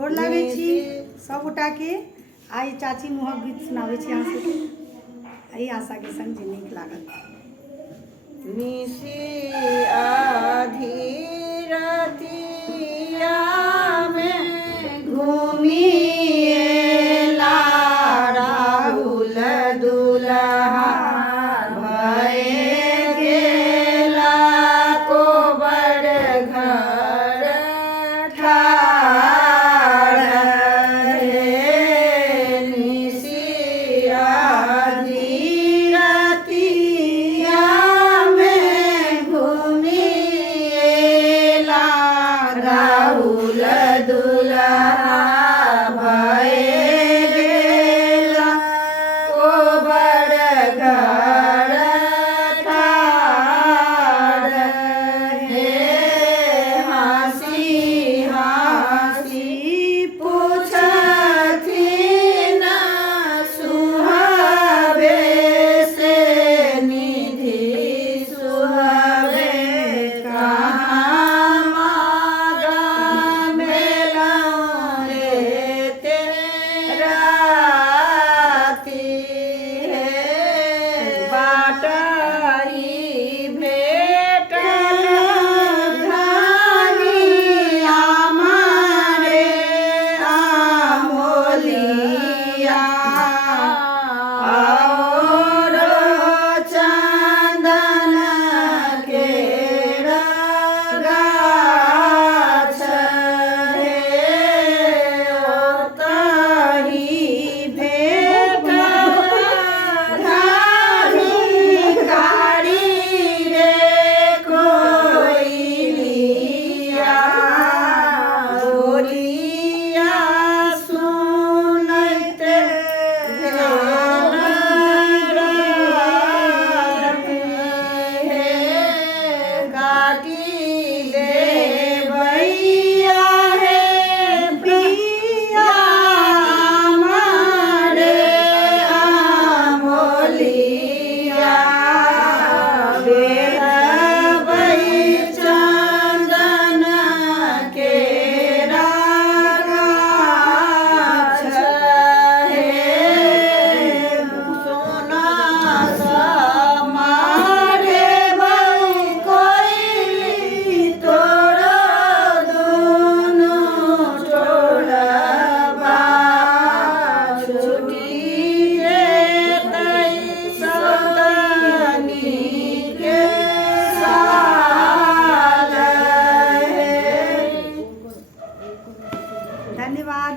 गोर लागै छी सब गोटा के। आई चाची मुहक गीत सुनाबै छी अहाँ सबके। एही आशा के संग जे नीक लागत। निसी आधी रतिया में घूमिएला राहुल दुल्हा भये गेला कोबर घर ठाढ़ हे। निसी आधी रतिया में घूमिएला राहुल दुल्हा भये गेला कोबर घर ठाढ़ हे। हँसी हँसी पूछथिन सुहावे से निधि सुहावे कहाँ मागा मेलाऊं रे तेरा है। बाटाई भेटल धनिया मारे आमोलिया और चंदन के गाछ हे। ओतहि भेटल धानी कारी रे कोइलिया बोलिया सुनैत ध्यान रखी हे। काटी देवैया हे प्रिया हमारे आमोलिया बेरबै चंदन के गाछ हे। सोना समारे कोइली तोरा दुनू टोलबा छुटी जेतै सौतनी के साल हे। धन्यवाद।